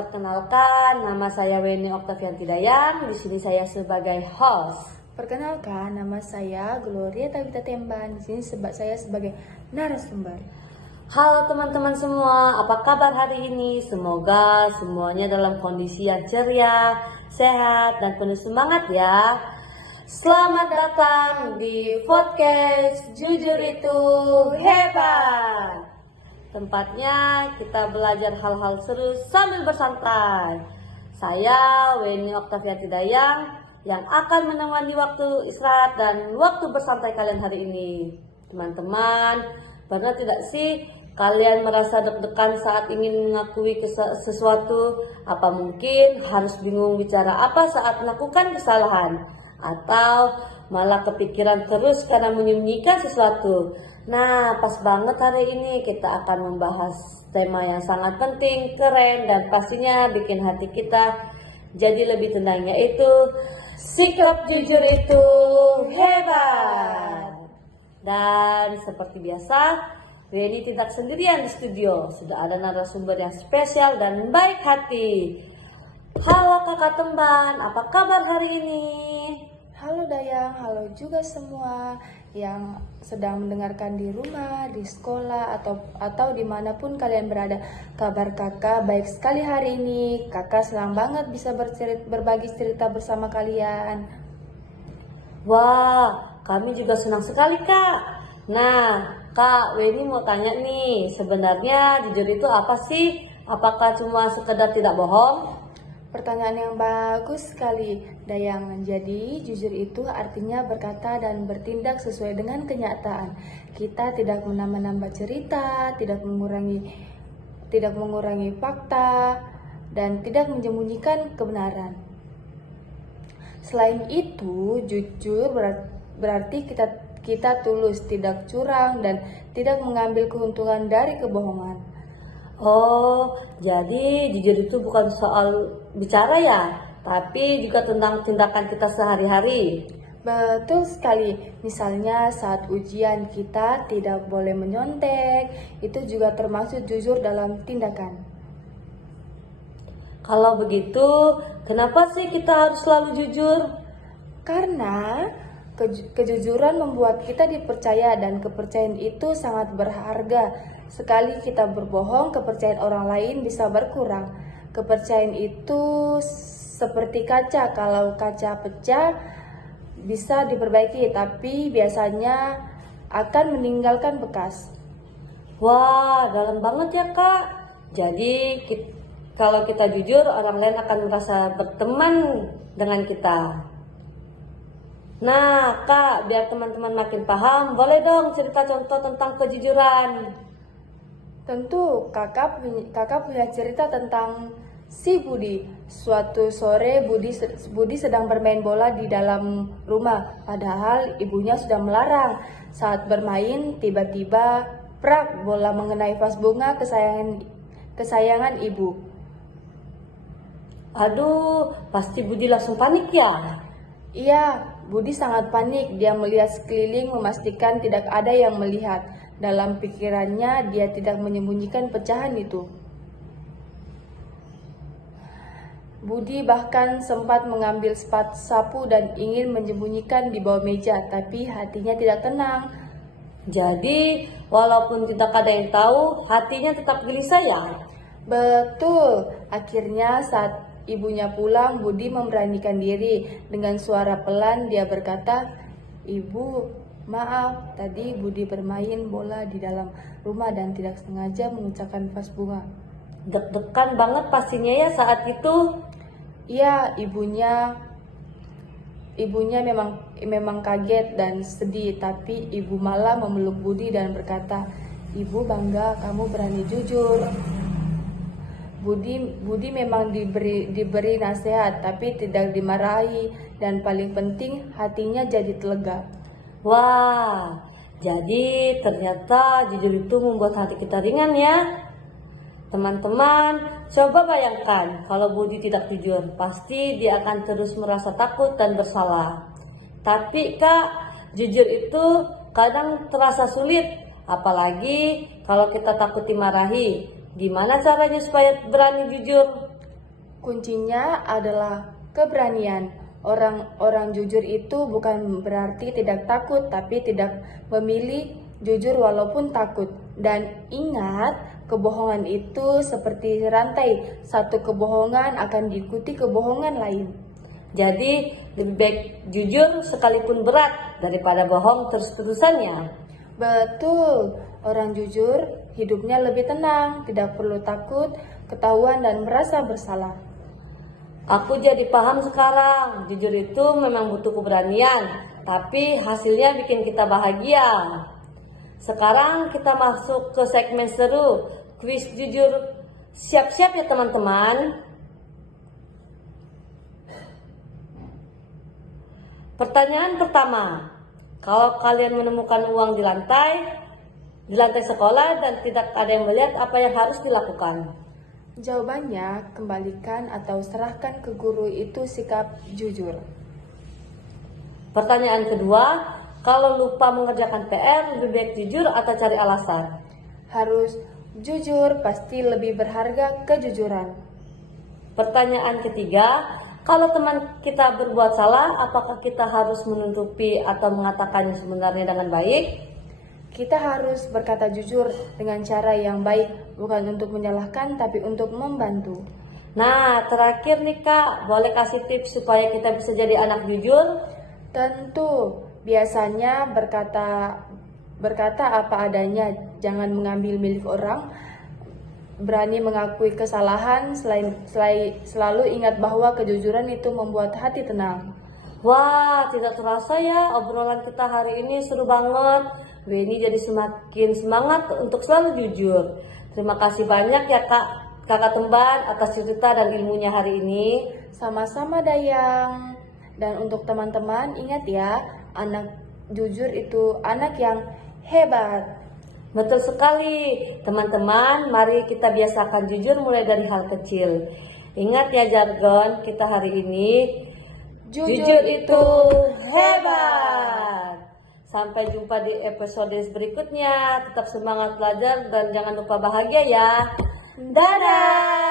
Perkenalkan, nama saya Weni Oktavianti Dayang. Di sini saya sebagai host. Perkenalkan, nama saya Gloria Tabita Temban. Di sini saya sebagai narasumber. Halo teman-teman semua, apa kabar hari ini? Semoga semuanya dalam kondisi yang ceria, sehat, dan penuh semangat ya. Selamat datang di podcast Jujur Itu Hebat. Tempatnya kita belajar hal-hal seru sambil bersantai. Saya Weni Oktavianti Dayang yang akan menemani waktu istirahat dan waktu bersantai kalian hari ini. Teman-teman, pernah tidak sih kalian merasa deg-degan saat ingin mengakui sesuatu? Apa mungkin harus bingung bicara apa saat melakukan kesalahan? Atau malah kepikiran terus karena menyembunyikan sesuatu? Nah, pas banget hari ini kita akan membahas tema yang sangat penting, keren, dan pastinya bikin hati kita jadi lebih tenang, yaitu sikap jujur itu hebat. Dan seperti biasa, Weni tidak sendirian di studio, sudah ada narasumber yang spesial dan baik hati. Halo kakak Temban, apa kabar hari ini? Halo Dayang, halo juga semua yang sedang mendengarkan di rumah, di sekolah, atau dimanapun kalian berada. Kabar kakak baik sekali hari ini. Kakak senang banget bisa berbagi cerita bersama kalian. Wah, kami juga senang sekali kak. Nah, Kak Weni mau tanya nih, sebenarnya jujur itu apa sih? Apakah cuma sekedar tidak bohong? Pertanyaan yang bagus sekali, Dayang. Jadi, jujur itu artinya berkata dan bertindak sesuai dengan kenyataan. Kita tidak menambah-nambah cerita, tidak mengurangi fakta, dan tidak menyembunyikan kebenaran. Selain itu, jujur berarti kita tulus, tidak curang, dan tidak mengambil keuntungan dari kebohongan. Oh, jadi jujur itu bukan soal bicara ya, tapi juga tentang tindakan kita sehari-hari. Betul sekali. Misalnya saat ujian kita tidak boleh menyontek, itu juga termasuk jujur dalam tindakan. Kalau begitu, kenapa sih kita harus selalu jujur? Karena kejujuran membuat kita dipercaya dan kepercayaan itu sangat berharga. Sekali kita berbohong, kepercayaan orang lain bisa berkurang. Kepercayaan itu seperti kaca, kalau kaca pecah bisa diperbaiki, tapi biasanya akan meninggalkan bekas. Wah, dalam banget ya kak. Jadi kalau kita jujur, orang lain akan merasa berteman dengan kita. Nah kak, biar teman-teman makin paham, boleh dong cerita contoh tentang kejujuran. Tentu, kakak punya cerita tentang si Budi. Suatu sore Budi sedang bermain bola di dalam rumah, padahal ibunya sudah melarang. Saat bermain, tiba-tiba prak, bola mengenai vas bunga kesayangan ibu. Aduh, pasti Budi langsung panik ya? Iya, Budi sangat panik. Dia melihat sekeliling, memastikan tidak ada yang melihat. Dalam pikirannya, dia tidak menyembunyikan pecahan itu. Budi bahkan sempat mengambil sapu dan ingin menyembunyikan di bawah meja, tapi hatinya tidak tenang. Jadi, walaupun tidak ada yang tahu, hatinya tetap gelisah ya? Betul. Akhirnya saat ibunya pulang, Budi memberanikan diri. Dengan suara pelan dia berkata, "Ibu, maaf, tadi Budi bermain bola di dalam rumah dan tidak sengaja mengucapkan vas bunga." Deg-degan banget pastinya ya saat itu. Iya, ibunya memang kaget dan sedih, tapi ibu malah memeluk Budi dan berkata, "Ibu bangga kamu berani jujur." Budi memang diberi nasihat, tapi tidak dimarahi, dan paling penting hatinya jadi lega. Wah, jadi ternyata jujur itu membuat hati kita ringan ya. Teman-teman, coba bayangkan kalau Budi tidak jujur, pasti dia akan terus merasa takut dan bersalah. Tapi kak, jujur itu kadang terasa sulit, apalagi kalau kita takut dimarahi. Gimana caranya supaya berani jujur? Kuncinya adalah keberanian. Orang-orang jujur itu bukan berarti tidak takut, tapi tidak memilih jujur walaupun takut. Dan ingat, kebohongan itu seperti rantai. Satu kebohongan akan diikuti kebohongan lain. Jadi lebih baik jujur sekalipun berat daripada bohong terus-terusannya. Betul, orang jujur hidupnya lebih tenang, tidak perlu takut, ketahuan dan merasa bersalah. Aku jadi paham sekarang, jujur itu memang butuh keberanian, tapi hasilnya bikin kita bahagia. Sekarang kita masuk ke segmen seru, kuis jujur. Siap-siap ya teman-teman. Pertanyaan pertama, kalau kalian menemukan uang di lantai sekolah dan tidak ada yang melihat, apa yang harus dilakukan? Jawabannya, kembalikan atau serahkan ke guru, itu sikap jujur. Pertanyaan kedua, kalau lupa mengerjakan PR, lebih baik jujur atau cari alasan? Harus jujur, pasti lebih berharga kejujuran. Pertanyaan ketiga, kalau teman kita berbuat salah, apakah kita harus menutupi atau mengatakannya sebenarnya dengan baik? Kita harus berkata jujur dengan cara yang baik, bukan untuk menyalahkan, tapi untuk membantu. Nah, terakhir nih Kak, boleh kasih tips supaya kita bisa jadi anak jujur? Tentu, biasanya berkata apa adanya, jangan mengambil milik orang, berani mengakui kesalahan, selalu ingat bahwa kejujuran itu membuat hati tenang. Wah, tidak terasa ya obrolan kita hari ini seru banget. Beni jadi semakin semangat untuk selalu jujur. Terima kasih banyak ya Kakak Temban atas cerita dan ilmunya hari ini. Sama-sama Dayang. Dan untuk teman-teman, ingat ya, anak jujur itu anak yang hebat. Betul sekali, teman-teman, mari kita biasakan jujur mulai dari hal kecil. Ingat ya jargon kita hari ini, jujur itu hebat. Sampai jumpa di episode berikutnya. Tetap semangat belajar dan jangan lupa bahagia ya. Dadah!